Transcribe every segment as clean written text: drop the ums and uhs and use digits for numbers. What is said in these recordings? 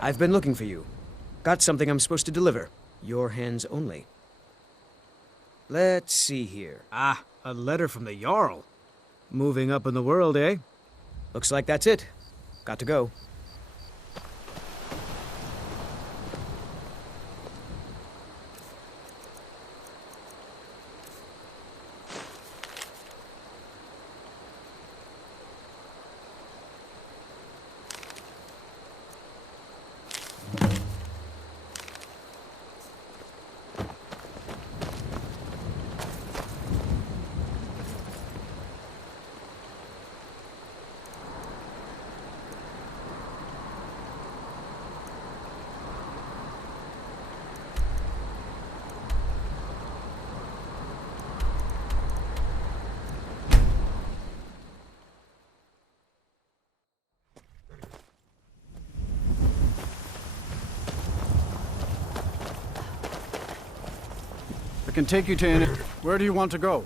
I've been looking for you. Got something I'm supposed to deliver. Your hands only. Let's see here. Ah, a letter from the Jarl. Moving up in the world, eh? Looks like that's it. Got to go. I can take you to any... Where do you want to go?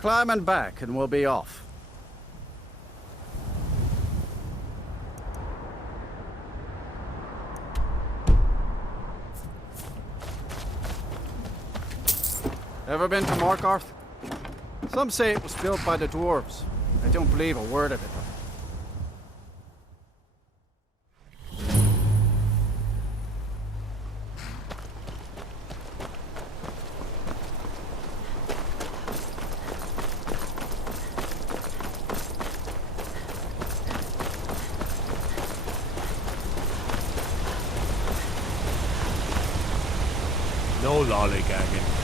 Climb and back, and we'll be off. Ever been to Markarth? Some say it was built by the dwarves. I don't believe a word of it. No lollygagging.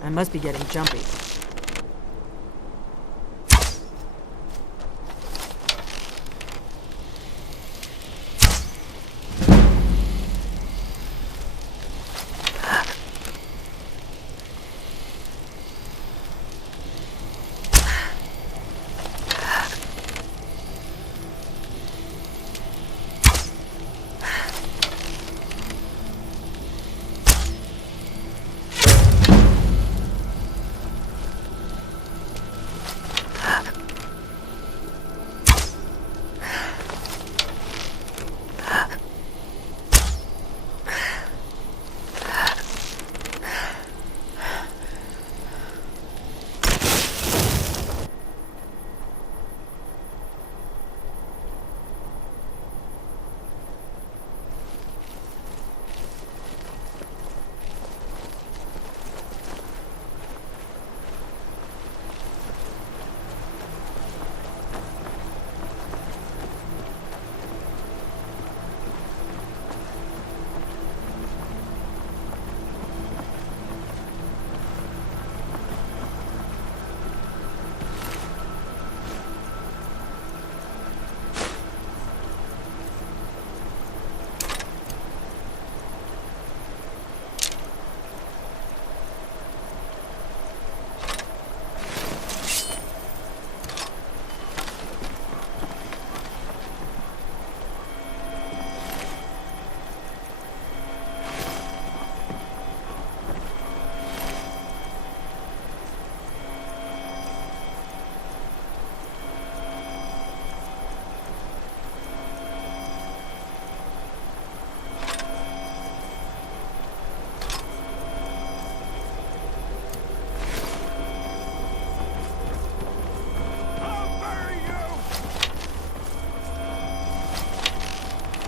I must be getting jumpy.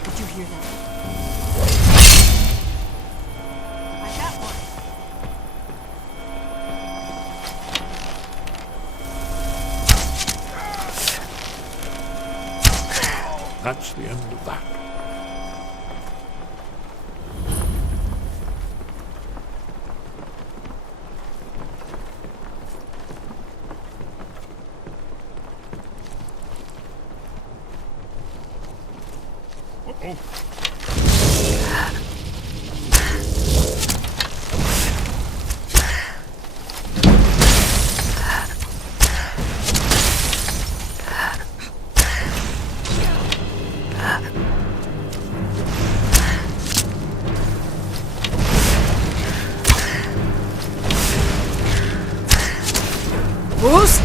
Did you hear that? I got one. That's the end of that. Bruce?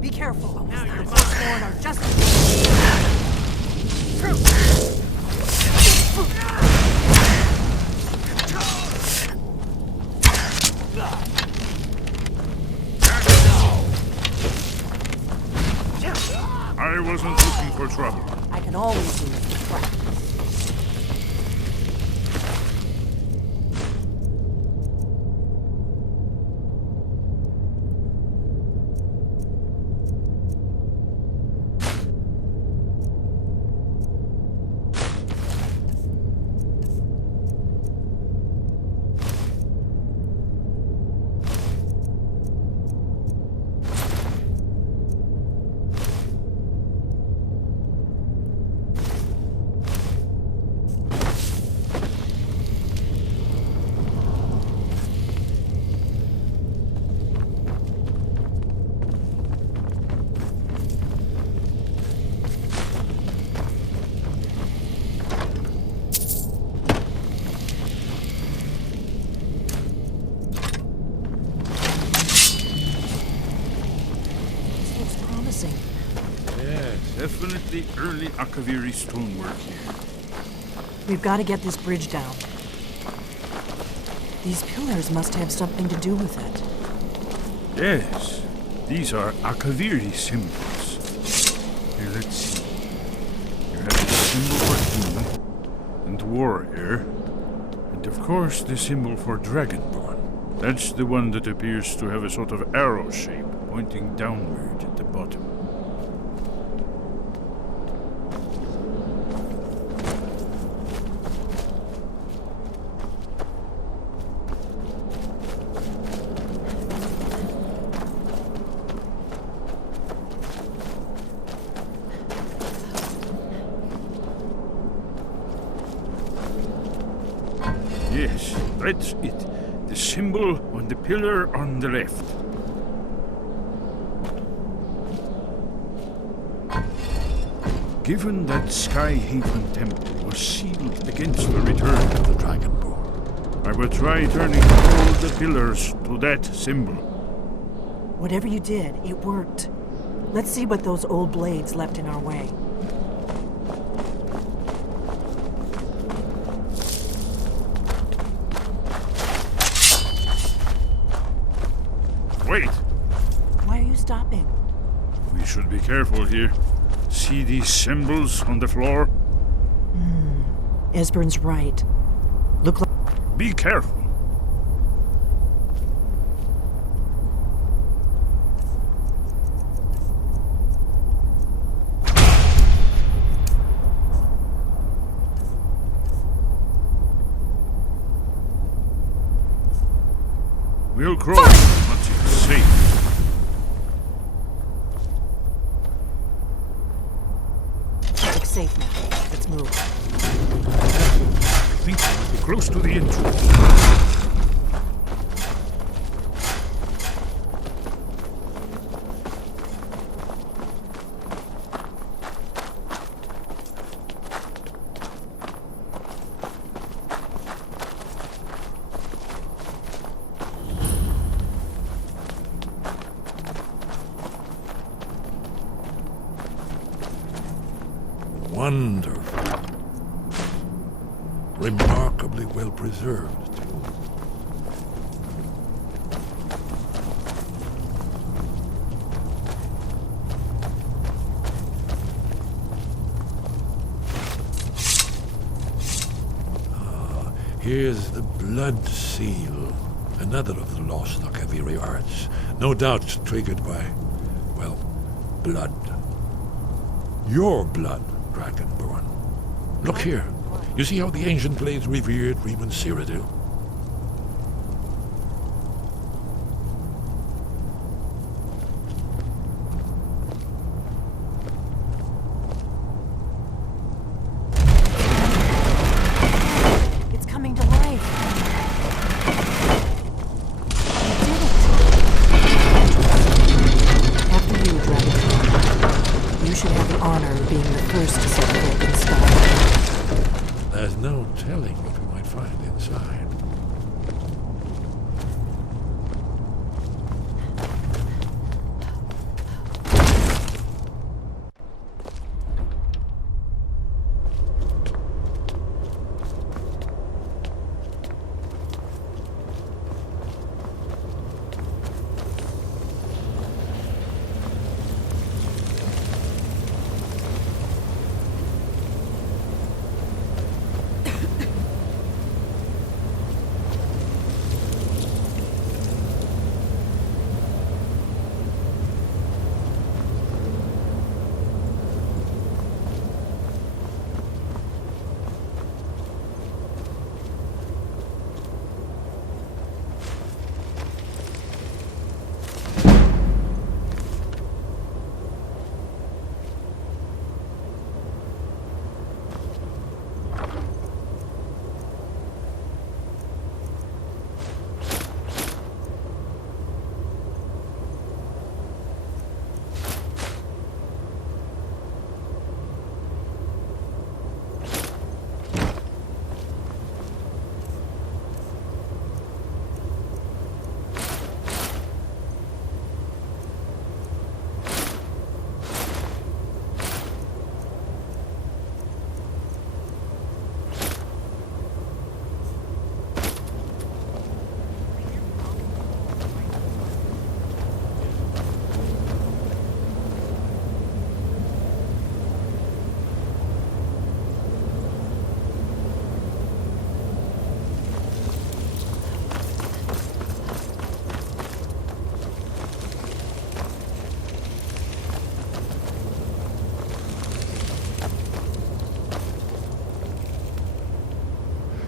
Be careful. Now you're Firstborn are just... I wasn't looking for trouble. I can always use practice. definitely early Akaviri stonework here. We've got to get this bridge down. These pillars must have something to do with it. Yes, these are Akaviri symbols. Here, let's see. You have the symbol for human and warrior, and of course the symbol for dragonborn. That's the one that appears to have a sort of arrow shape pointing downward at the bottom. Yes, that's it. The symbol on the pillar on the left. Given that Skyhaven Temple was sealed against the return of the Dragonborn, I will try turning all the pillars to that symbol. Whatever you did, it worked. Let's see what those old blades left in our way. Wait! Why are you stopping? We should be careful here. See these symbols on the floor? Esbern's right. Look like... Be careful. We'll crawl once it's safe. Looks safe now. Let's move. I think we're close to the entrance. Wonderful. Remarkably well preserved, too. Here's the blood seal. Another of the lost Akaviri arts. No doubt triggered by, well, blood. Your blood, Dragonborn. Look here. You see how the ancient blades revered Reman Cyrodiil? It's coming to life. You did it. After you, Dragonborn. You should have the honor of being the first to set foot in Skyrim. There's no telling what we might find inside.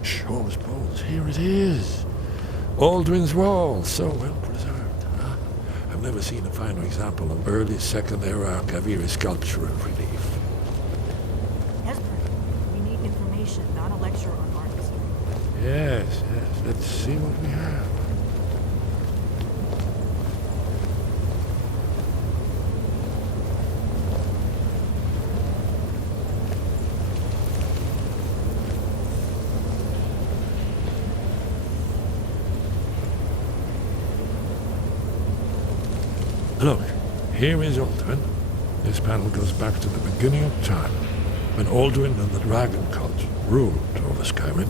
Shaw's bones, here it is. Aldrin's Wall, so well preserved. Huh? I've never seen a finer example of early Second Era Kaviri sculptural relief. Esper, we need information, not a lecture on art history. Yes, let's see what we have. Look, here is Aldrin. This panel goes back to the beginning of time, when Aldrin and the Dragon Cult ruled over Skyrim.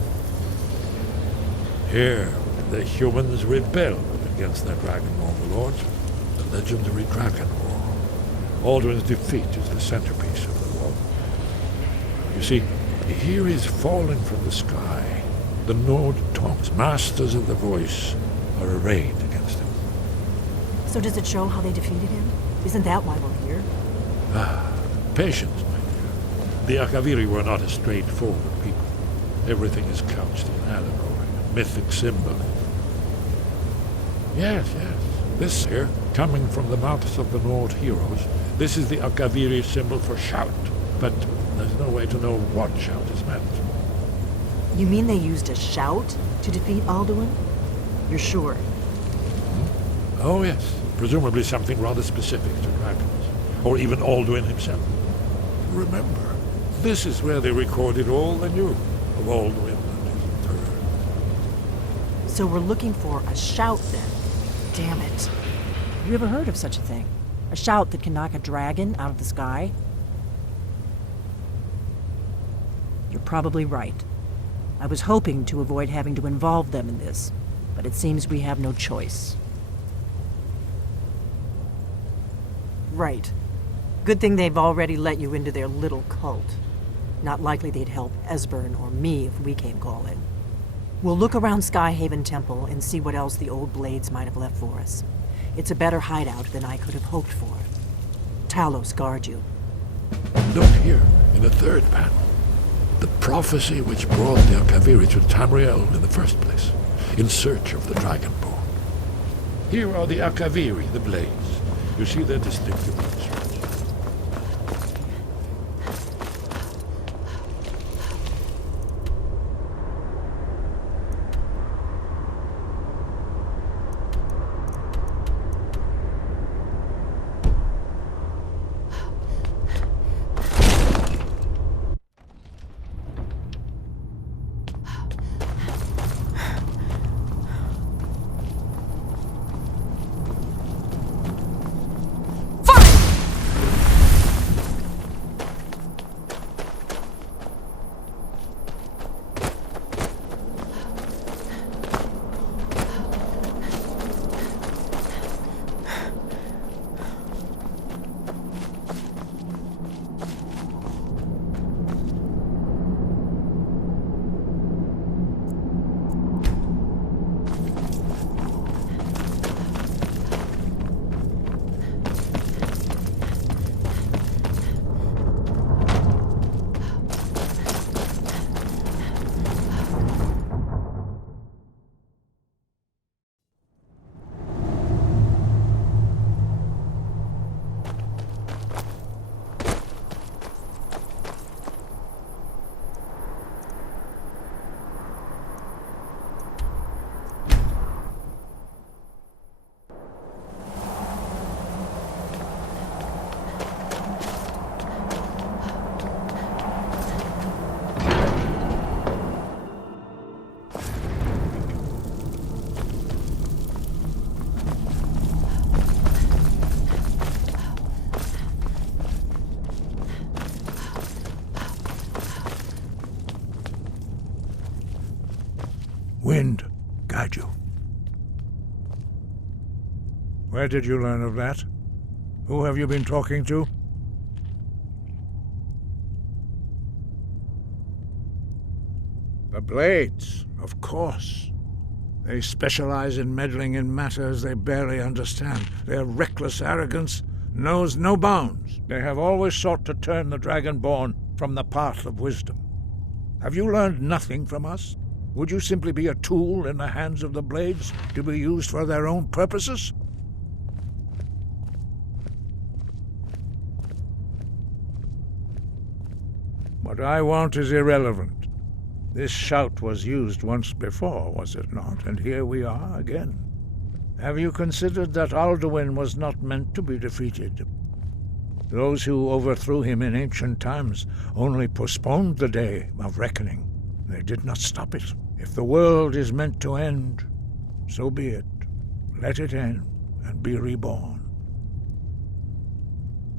Here, the humans rebelled against their dragon overlords, the legendary Dragon War. Aldrin's defeat is the centerpiece of the war. You see, here is falling from the sky. The Nord Tongs, masters of the voice, are arrayed against him. So does it show how they defeated him? Isn't that why we're here? Patience, my dear. The Akaviri were not a straightforward people. Everything is couched in allegory, mythic symbol. Yes. This here, coming from the mouths of the Nord heroes, this is the Akaviri symbol for shout. But there's no way to know what shout is meant. You mean they used a shout to defeat Alduin? You're sure? Oh, yes. Presumably something rather specific to dragons. Or even Alduin himself. Remember, this is where they recorded all they knew of Alduin and his terror. So we're looking for a shout then. Damn it. Have you ever heard of such a thing? A shout that can knock a dragon out of the sky? You're probably right. I was hoping to avoid having to involve them in this, but it seems we have no choice. Right. Good thing they've already let you into their little cult. Not likely they'd help Esbern or me if we came calling. We'll look around Skyhaven Temple and see what else the old blades might have left for us. It's a better hideout than I could have hoped for. Talos guard you. Look here, in the third panel. The prophecy which brought the Akaviri to Tamriel in the first place, in search of the Dragonborn. Here are the Akaviri, the blades. You see their distinctive instruments. Wind guide you. Where did you learn of that? Who have you been talking to? The Blades, of course. They specialize in meddling in matters they barely understand. Their reckless arrogance knows no bounds. They have always sought to turn the Dragonborn from the path of wisdom. Have you learned nothing from us? Would you simply be a tool in the hands of the Blades to be used for their own purposes? What I want is irrelevant. This shout was used once before, was it not? And here we are again. Have you considered that Alduin was not meant to be defeated? Those who overthrew him in ancient times only postponed the day of reckoning. They did not stop it. If the world is meant to end, so be it. Let it end and be reborn.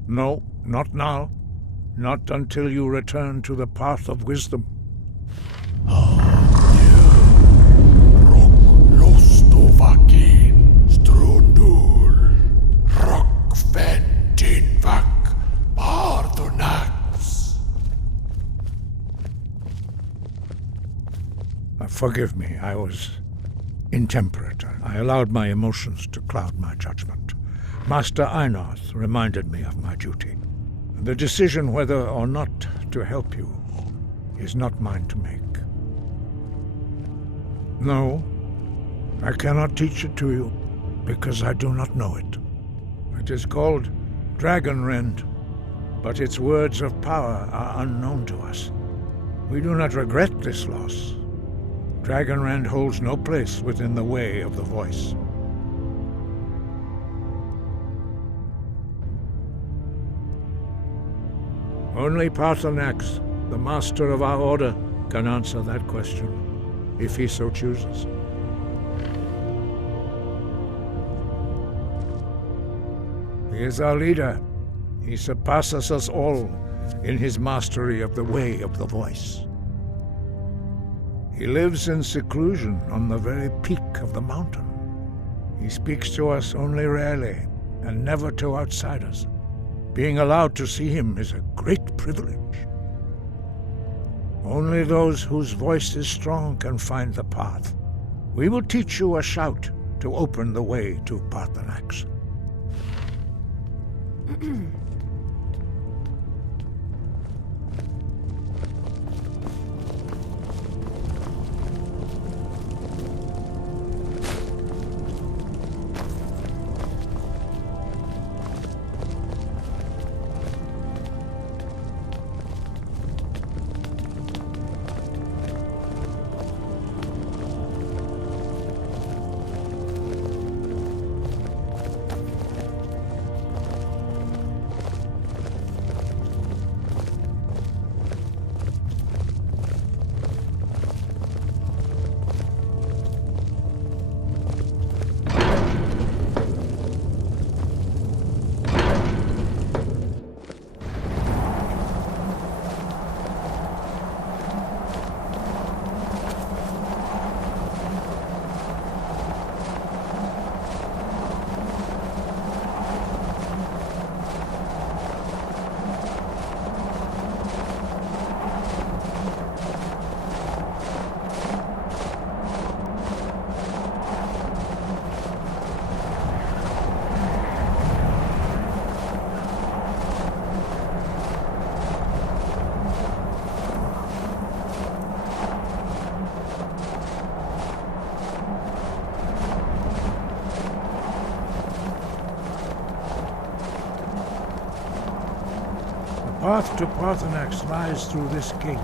No, not now. Not until you return to the path of wisdom. Forgive me, I was intemperate. I allowed my emotions to cloud my judgment. Master Einarth reminded me of my duty. The decision whether or not to help you is not mine to make. No, I cannot teach it to you, because I do not know it. It is called Dragonrend, but its words of power are unknown to us. We do not regret this loss. Dragonrend holds no place within the way of the voice. Only Paarthurnax, the master of our order, can answer that question, if he so chooses. He is our leader. He surpasses us all in his mastery of the way of the voice. He lives in seclusion on the very peak of the mountain. He speaks to us only rarely, and never to outsiders. Being allowed to see him is a great privilege. Only those whose voice is strong can find the path. We will teach you a shout to open the way to Paarthurnax. The path to Paarthurnax lies through this gate.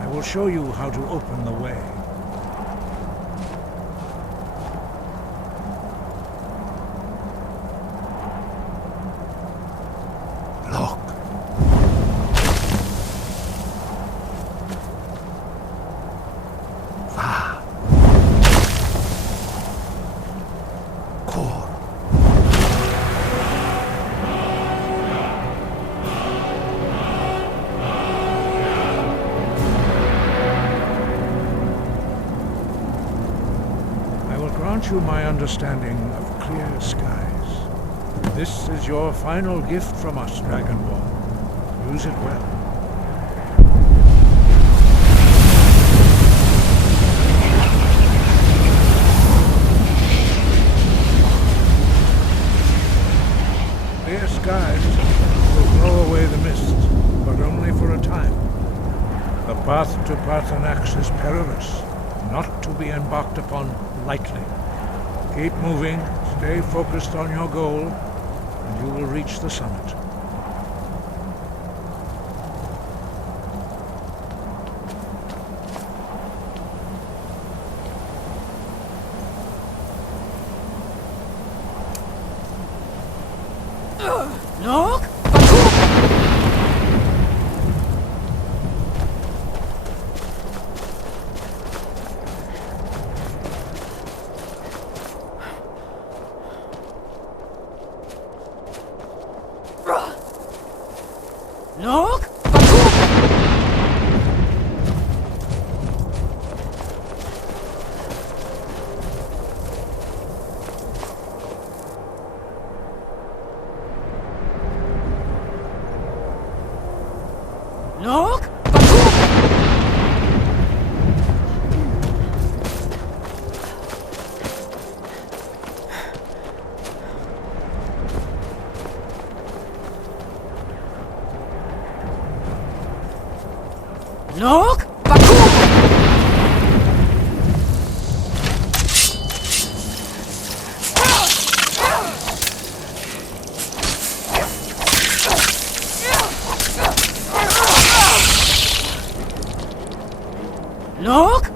I will show you how to open the way. Look. Va. Kor. Grant you my understanding of clear skies. This is your final gift from us, Dragonborn. Use it well. Clear skies will blow away the mist, but only for a time. The path to Paarthurnax is perilous, not to be embarked upon lightly. Keep moving, stay focused on your goal, and you will reach the summit. Look! Look! Look! Look! Look!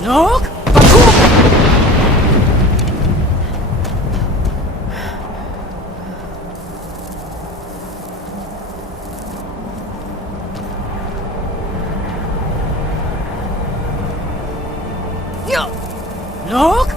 Look! Look!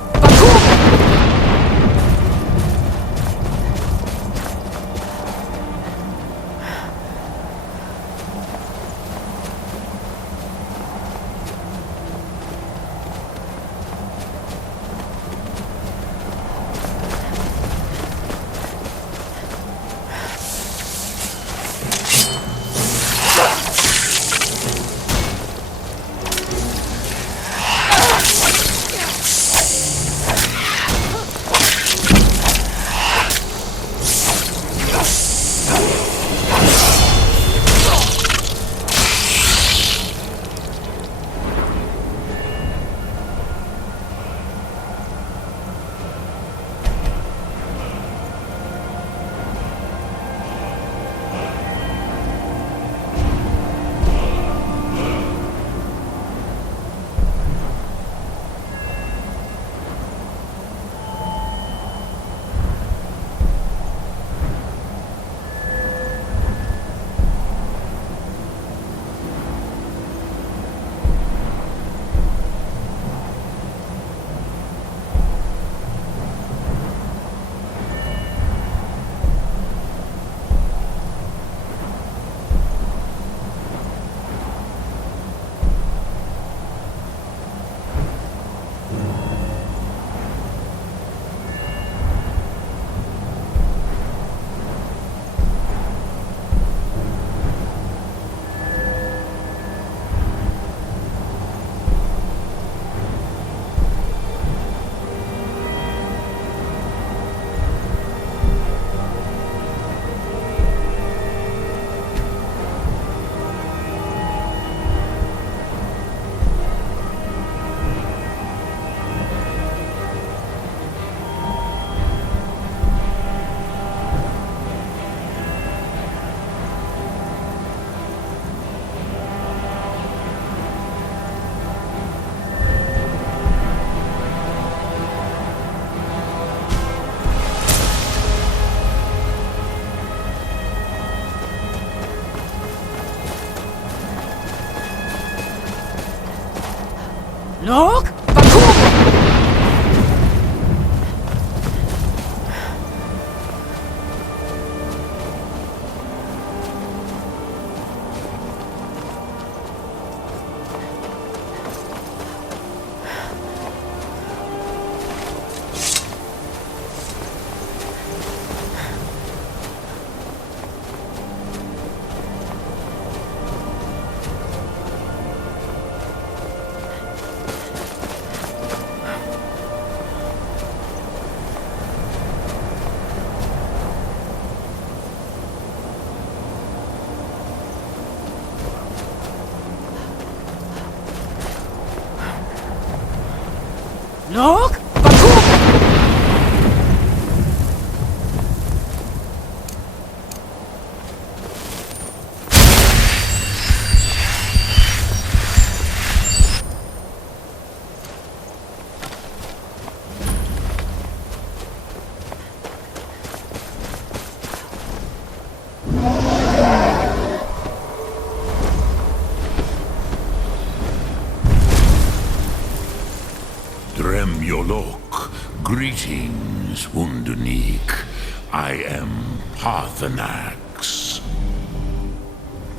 Look! Bakum! Look! Bakum! Dremyolok, greetings, Wundernik. I am Paarthurnax.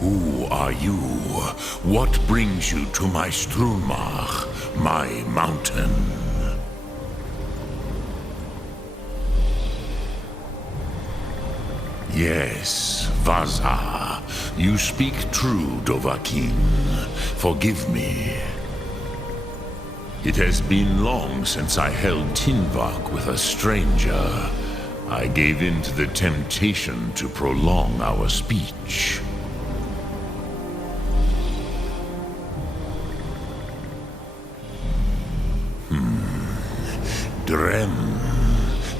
Who are you? What brings you to my Strunmach, my mountain? Yes, Vaza. You speak true, Dovahkiin. Forgive me. It has been long since I held Tinvak with a stranger. I gave in to the temptation to prolong our speech. Drem.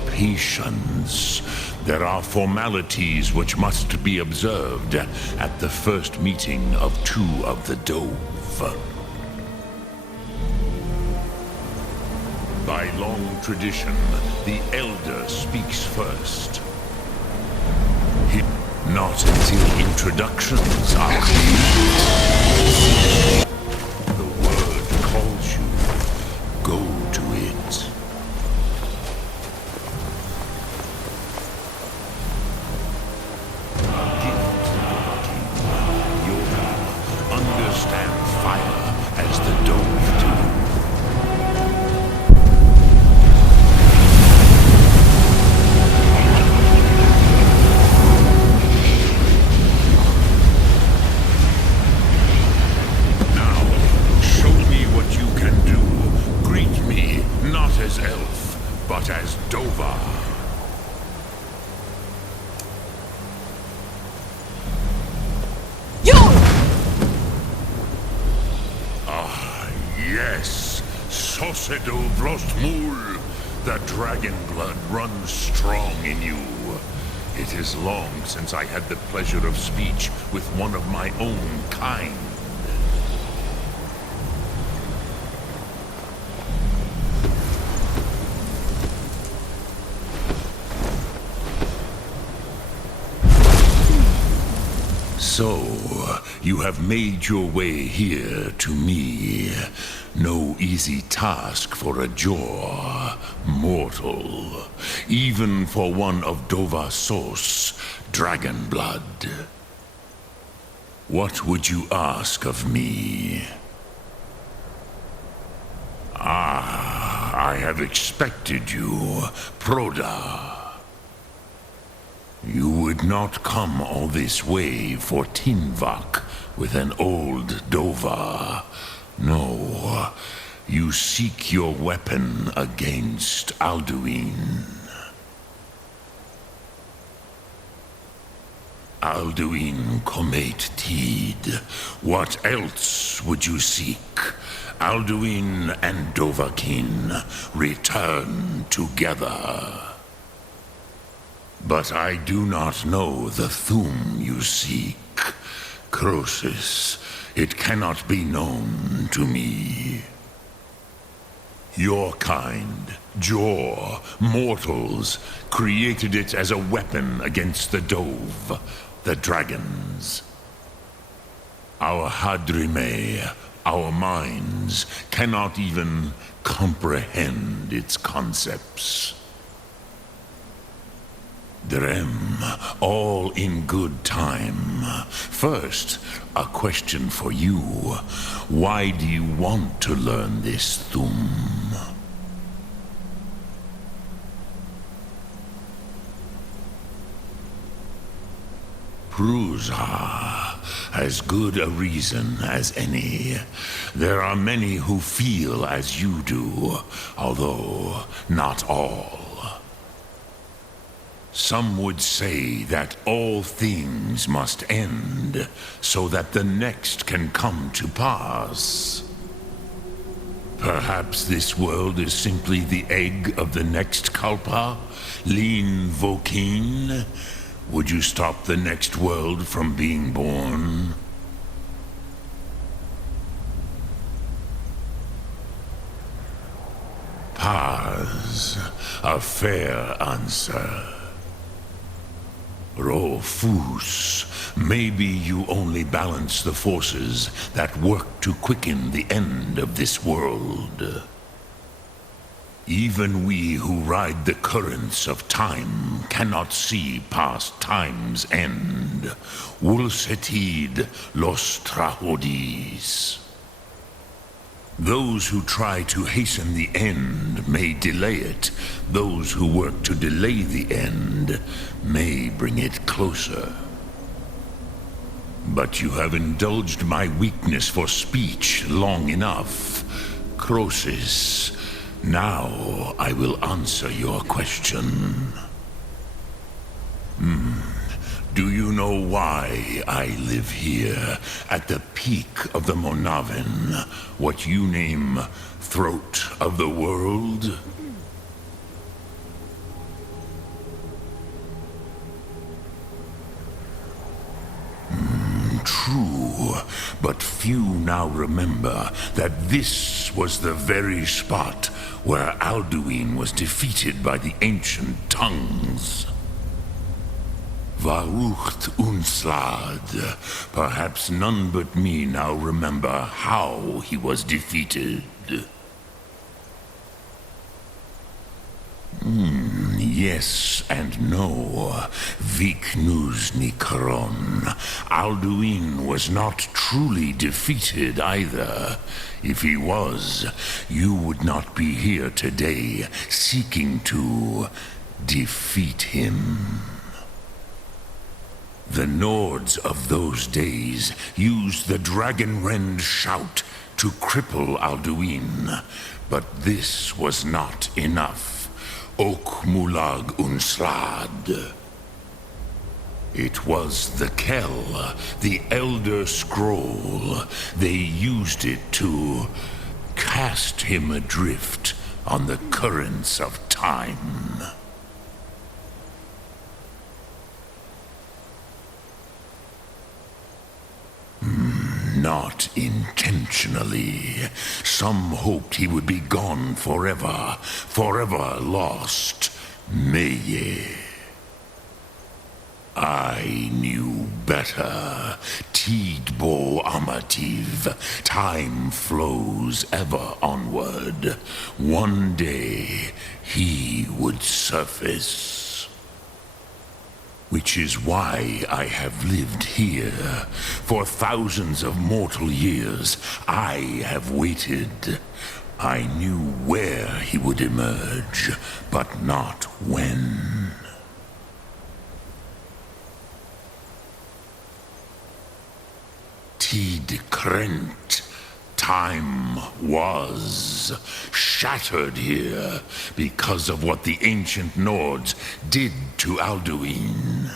Patience. There are formalities which must be observed at the first meeting of two of the Dove. By long tradition, the Elder speaks first. Not until introductions are complete. The word calls you. Go to it. A gift, Yoda. Understand fire as the Dove do. But as Dova. You! Ah, yes. Sosedo Vlostmul. The dragon blood runs strong in you. It is long since I had the pleasure of speech with one of my own kind. So, you have made your way here to me. No easy task for a Jor, mortal. Even for one of Dovahsos, dragon blood. What would you ask of me? Ah, I have expected you, Proda. You would not come all this way for Tinvak with an old Dova. No, you seek your weapon against Alduin. Alduin Comate Teed. What else would you seek? Alduin and Dovahkiin return together. But I do not know the Thum you seek. Croesus, it cannot be known to me. Your kind, Jor, mortals, created it as a weapon against the Dove, the dragons. Our Hadrime, Our minds cannot even comprehend its concepts. Drem, all in good time. First, a question for you. Why do you want to learn this Thum? Prusa, as good a reason as any. There are many who feel as you do, although not all. Some would say that all things must end, so that the next can come to pass. Perhaps this world is simply the egg of the next Kalpa, Lin Vokin. Would you stop the next world from being born? Paz, a fair answer. Rofus, maybe you only balance the forces that work to quicken the end of this world. Even we who ride the currents of time cannot see past time's end. Wulsetid los trahodis. Those who try to hasten the end may delay it. Those who work to delay the end may bring it closer. But you have indulged my weakness for speech long enough. Croesus, now I will answer your question. Do you know why I live here, at the peak of the Monavin, what you name Throat of the World? True, but few now remember that this was the very spot where Alduin was defeated by the ancient tongues. Varucht Unslad. Perhaps none but me now remember how he was defeated. Yes and no. Viknus Nikaron. Alduin was not truly defeated either. If he was, you would not be here today seeking to defeat him. The Nords of those days used the Dragonrend shout to cripple Alduin, but this was not enough. Ok Mulag Unslad. It was the Kell, the Elder Scroll. They used it to cast him adrift on the currents of time. Not intentionally. Some hoped he would be gone forever, forever lost. Meye. I knew better. Tidbo Amativ. Time flows ever onward. One day, he would surface. Which is why I have lived here. For thousands of mortal years, I have waited. I knew where he would emerge, but not when. Tid Krent. Time was shattered here because of what the ancient Nords did to Alduin.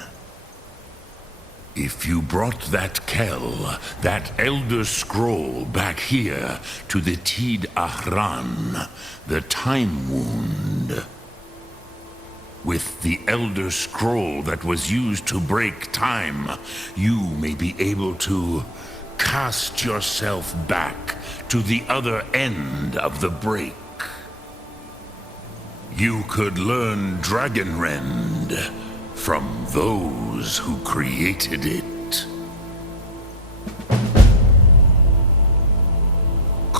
If you brought that Kell, that Elder Scroll back here to the Tid Ahran, the Time Wound, with the Elder Scroll that was used to break time, you may be able to cast yourself back to the other end of the break. You could learn Dragonrend from those who created it.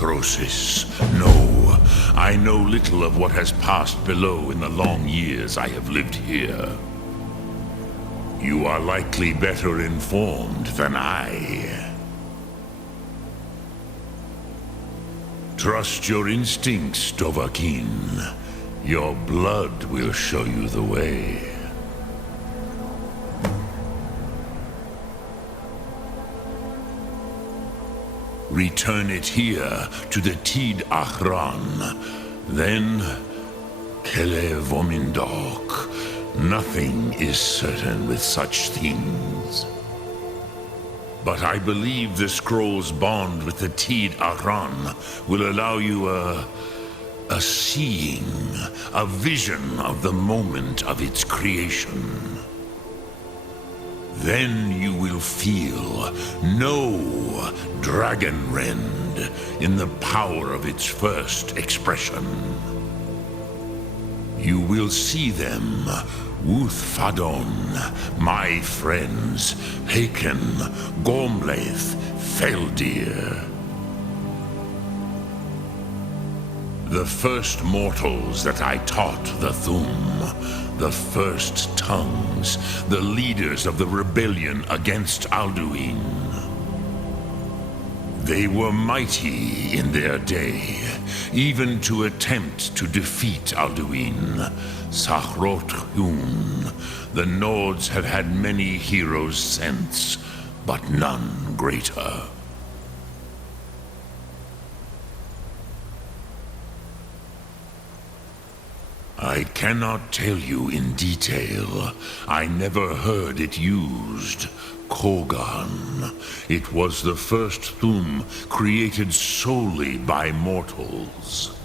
necrosis. No, I know little of what has passed below in the long years I have lived here. You are likely better informed than I. Trust your instincts, Dovahkiin. Your blood will show you the way. Return it here to the Tid Achran. Then, Kele Vomindok. Nothing is certain with such things. But I believe the scroll's bond with the Tid Achran will allow you a seeing, a vision of the moment of its creation. Then you will feel, know Dragonrend in the power of its first expression. You will see them, Wuthfadon, my friends, Haken, Gormlaith, Feldir. The first mortals that I taught the Thum, the first tongues, the leaders of the rebellion against Alduin. They were mighty in their day, even to attempt to defeat Alduin. Sahrot Hun, the Nords have had many heroes since, but none greater. I cannot tell you in detail. I never heard it used. Kogan. It was the first Thum created solely by mortals.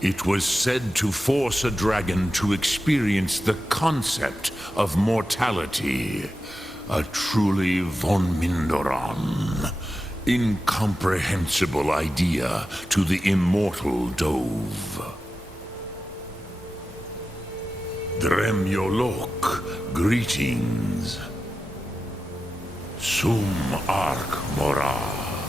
It was said to force a dragon to experience the concept of mortality. A truly von Mindoran. Incomprehensible idea to the immortal Dove. Dremyolok, greetings. Sum Ark Morah.